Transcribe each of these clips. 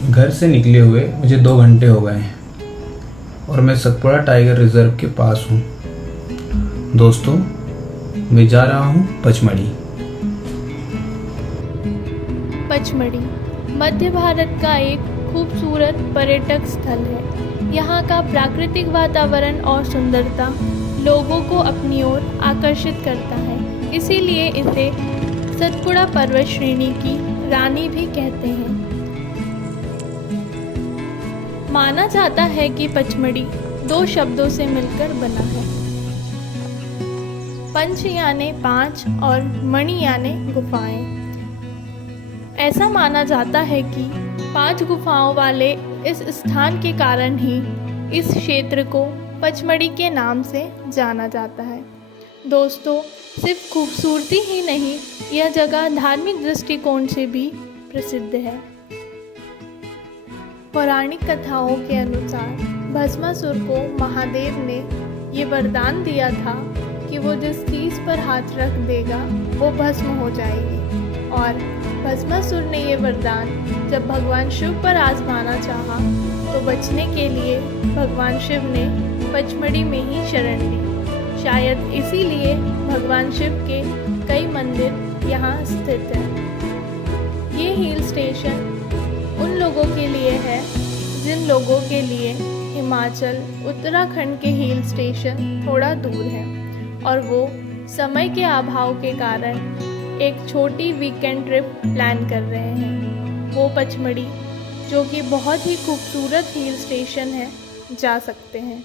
घर से निकले हुए मुझे 2 घंटे हो गए हैं और मैं सतपुड़ा टाइगर रिजर्व के पास हूँ। दोस्तों, मैं जा रहा हूँ पचमढ़ी। पचमढ़ी मध्य भारत का एक खूबसूरत पर्यटक स्थल है। यहाँ का प्राकृतिक वातावरण और सुंदरता लोगों को अपनी ओर आकर्षित करता है। इसीलिए इसे सतपुड़ा पर्वत श्रेणी की रानी भी कहते हैं। माना जाता है कि पचमढ़ी 2 शब्दों से मिलकर बना है। पंच यानी 5 और मणि यानी गुफाएं। ऐसा माना जाता है कि 5 गुफाओं वाले इस स्थान के कारण ही इस क्षेत्र को पचमढ़ी के नाम से जाना जाता है। दोस्तों, सिर्फ खूबसूरती ही नहीं, यह जगह धार्मिक दृष्टिकोण से भी प्रसिद्ध है। पौराणिक कथाओं के अनुसार भस्मासुर को महादेव ने ये वरदान दिया था कि वो जिस चीज़ पर हाथ रख देगा वो भस्म हो जाएगी, और भस्मासुर ने ये वरदान जब भगवान शिव पर आजमाना चाहा तो बचने के लिए भगवान शिव ने पचमढ़ी में ही शरण ली। शायद इसीलिए भगवान शिव के कई मंदिर यहाँ स्थित हैं। ये हिल स्टेशन उन लोगों के लिए है जिन लोगों के लिए हिमाचल, उत्तराखंड के हिल स्टेशन थोड़ा दूर है और वो समय के अभाव के कारण एक छोटी वीकेंड ट्रिप प्लान कर रहे हैं। वो पचमढ़ी, जो कि बहुत ही खूबसूरत हिल स्टेशन है, जा सकते हैं।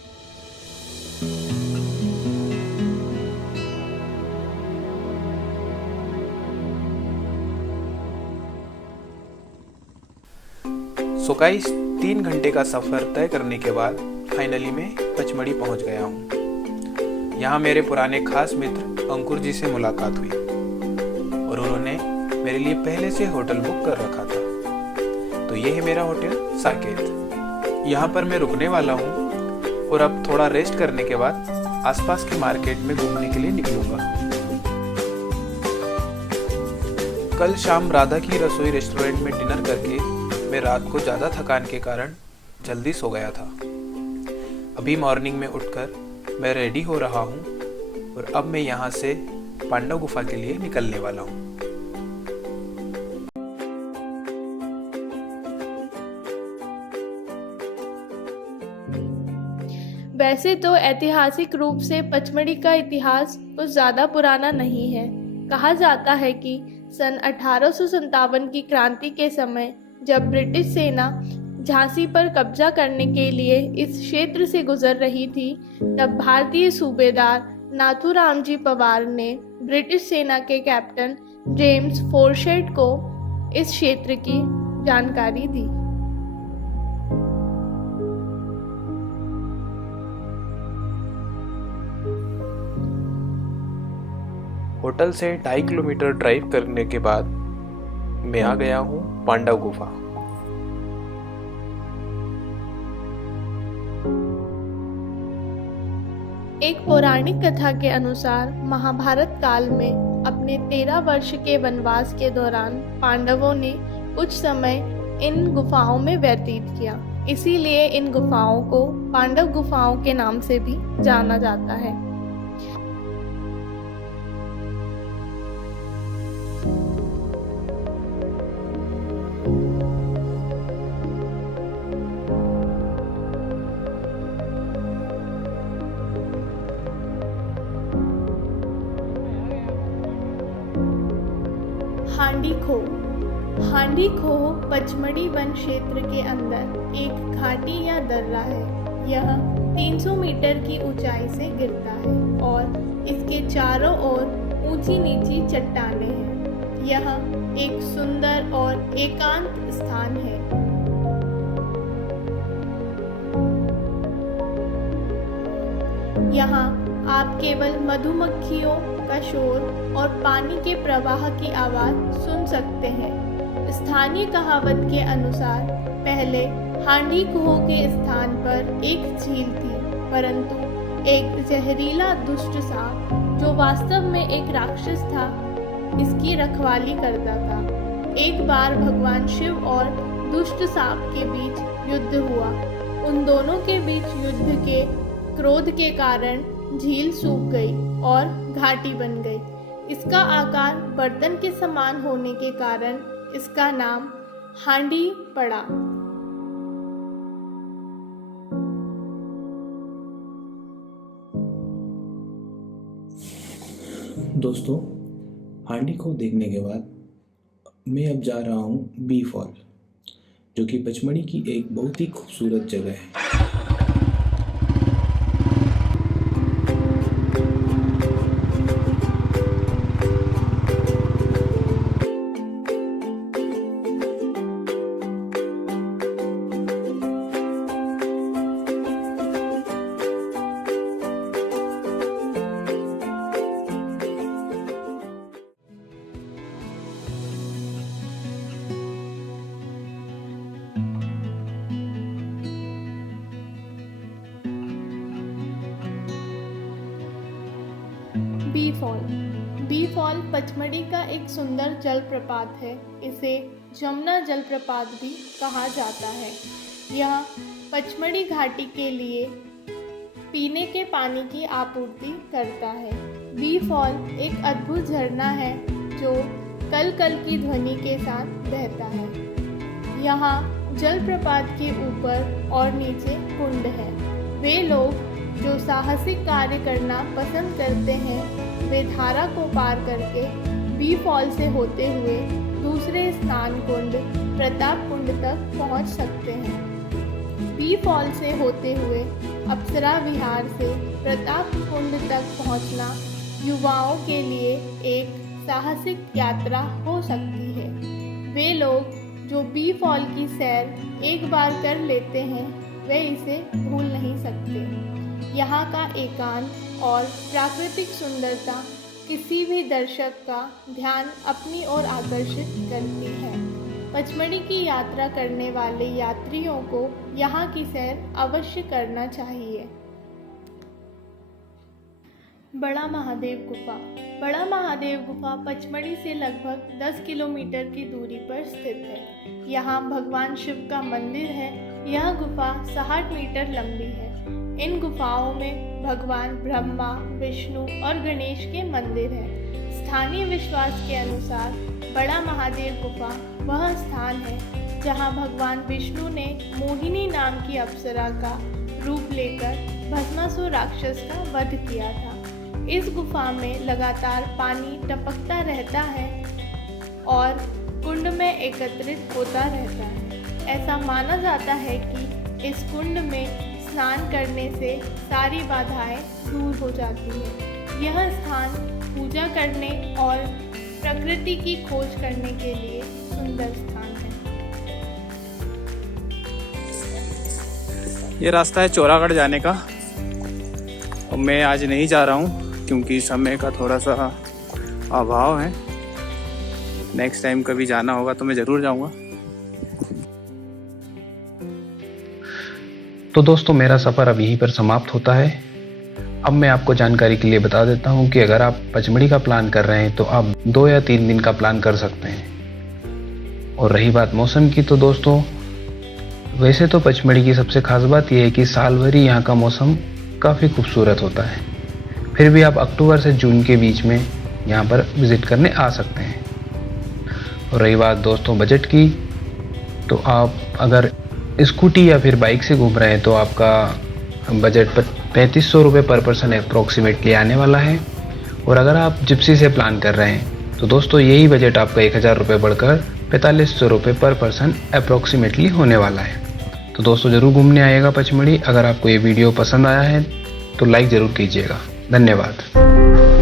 सो गाइस, 3 घंटे का सफ़र तय करने के बाद फाइनली मैं पचमढ़ी पहुंच गया हूं। यहाँ मेरे पुराने खास मित्र अंकुर जी से मुलाकात हुई और उन्होंने मेरे लिए पहले से होटल बुक कर रखा था। तो ये है मेरा होटल साकेत। यहाँ पर मैं रुकने वाला हूँ और अब थोड़ा रेस्ट करने के बाद आसपास के मार्केट में घूमने के लिए निकलूंगा। कल शाम राधा की रसोई रेस्टोरेंट में डिनर करके मैं रात को ज़्यादा थकान के कारण जल्दी सो गया था। अभी मॉर्निंग में उठकर मैं रेडी हो रहा हूँ और अब मैं यहाँ से पांडव गुफा के लिए निकलने वाला हूँ। वैसे तो ऐतिहासिक रूप से पचमढ़ी का इतिहास कुछ ज़्यादा पुराना नहीं है। कहा जाता है कि सन 1857 की क्रांति के समय जब ब्रिटिश सेना झांसी पर कब्जा करने के लिए इस क्षेत्र से गुजर रही थी, तब भारतीय सूबेदार नाथूराम जी पवार ने ब्रिटिश सेना के कैप्टन जेम्स फोर्शेट को इस क्षेत्र की जानकारी दी। होटल से 2.5 किलोमीटर ड्राइव करने के बाद मैं आ गया हूँ पांडव गुफा। एक पौराणिक कथा के अनुसार महाभारत काल में अपने 13 वर्ष के वनवास के दौरान पांडवों ने कुछ समय इन गुफाओं में व्यतीत किया। इसीलिए इन गुफाओं को पांडव गुफाओं के नाम से भी जाना जाता है। हांडी खो पचमढ़ी वन क्षेत्र के अंदर एक घाटी या दर्रा है। यह 300 मीटर की ऊंचाई से गिरता है और इसके चारों ओर ऊंची नीची चट्टानें हैं। यह एक सुंदर और एकांत स्थान है। यहाँ आप केवल मधुमक्खियों का शोर और पानी के प्रवाह की आवाज़ सुन सकते हैं। स्थानीय कहावत के अनुसार पहले हांडी कुओं के स्थान पर एक झील थी, परंतु एक जहरीला दुष्ट सांप, जो वास्तव में एक राक्षस था, इसकी रखवाली करता था। एक बार भगवान शिव और दुष्ट सांप के बीच युद्ध हुआ। उन दोनों के बीच युद्ध के क्रोध के कारण झील सूख गई और घाटी बन गई। इसका आकार बर्तन के समान होने के कारण इसका नाम हांडी पड़ा। दोस्तों, हांडी को देखने के बाद मैं अब जा रहा हूँ बी फॉल, जो कि पचमढ़ी की एक बहुत ही खूबसूरत जगह है। बी फॉल पचमढ़ी का एक सुंदर जलप्रपात है। इसे जमुना जलप्रपात भी कहा जाता है। यह पचमढ़ी घाटी के लिए पीने के पानी की आपूर्ति करता है। बी फॉल एक अद्भुत झरना है जो कल कल की ध्वनि के साथ बहता है। यहाँ जलप्रपात के ऊपर और नीचे कुंड है। वे लोग जो साहसिक कार्य करना पसंद करते हैं वे धारा को पार करके बी फॉल से होते हुए दूसरे स्नान कुंड प्रताप कुंड तक पहुंच सकते हैं। बी फॉल से होते हुए अप्सरा विहार से प्रताप कुंड तक पहुंचना युवाओं के लिए एक साहसिक यात्रा हो सकती है। वे लोग जो बी फॉल की सैर एक बार कर लेते हैं वे इसे भूल नहीं सकते। यहाँ का एकांत और प्राकृतिक सुंदरता किसी भी दर्शक का ध्यान अपनी ओर आकर्षित करती है। पचमढ़ी की यात्रा करने वाले यात्रियों को यहाँ की सैर अवश्य करना चाहिए। बड़ा महादेव गुफा। बड़ा महादेव गुफा पचमढ़ी से लगभग 10 किलोमीटर की दूरी पर स्थित है। यहाँ भगवान शिव का मंदिर है। यह गुफा 60 मीटर लंबी है। इन गुफाओं में भगवान ब्रह्मा, विष्णु और गणेश के मंदिर हैं। स्थानीय विश्वास के अनुसार बड़ा महादेव गुफा वह स्थान है जहां भगवान विष्णु ने मोहिनी नाम की अप्सरा का रूप लेकर भस्मासुर राक्षस का वध किया था। इस गुफा में लगातार पानी टपकता रहता है और कुंड में एकत्रित होता रहता है। ऐसा माना जाता है कि इस कुंड में स्नान करने से सारी बाधाएं दूर हो जाती हैं। यह स्थान पूजा करने और प्रकृति की खोज करने के लिए सुंदर स्थान है। ये रास्ता है चौरागढ़ जाने का और मैं आज नहीं जा रहा हूँ क्योंकि समय का थोड़ा सा अभाव है। नेक्स्ट टाइम कभी जाना होगा तो मैं ज़रूर जाऊँगा। तो दोस्तों, मेरा सफ़र अब यहीं पर समाप्त होता है। अब मैं आपको जानकारी के लिए बता देता हूं कि अगर आप पचमढ़ी का प्लान कर रहे हैं तो आप 2 या 3 दिन का प्लान कर सकते हैं। और रही बात मौसम की, तो दोस्तों वैसे तो पचमढ़ी की सबसे खास बात यह है कि साल भर ही यहाँ का मौसम काफ़ी खूबसूरत होता है। फिर भी आप अक्टूबर से जून के बीच में यहाँ पर विज़िट करने आ सकते हैं। और रही बात दोस्तों बजट की, तो आप अगर स्कूटी या फिर बाइक से घूम रहे हैं तो आपका बजट 3500 रुपये पर पर्सन अप्रॉक्सीमेटली आने वाला है। और अगर आप जिप्सी से प्लान कर रहे हैं तो दोस्तों यही बजट आपका 1000 रुपये बढ़कर 4500 रुपये पर पर्सन अप्रॉक्सीमेटली होने वाला है। तो दोस्तों ज़रूर घूमने आइएगा पचमढ़ी। अगर आपको ये वीडियो पसंद आया है तो लाइक ज़रूर कीजिएगा। धन्यवाद।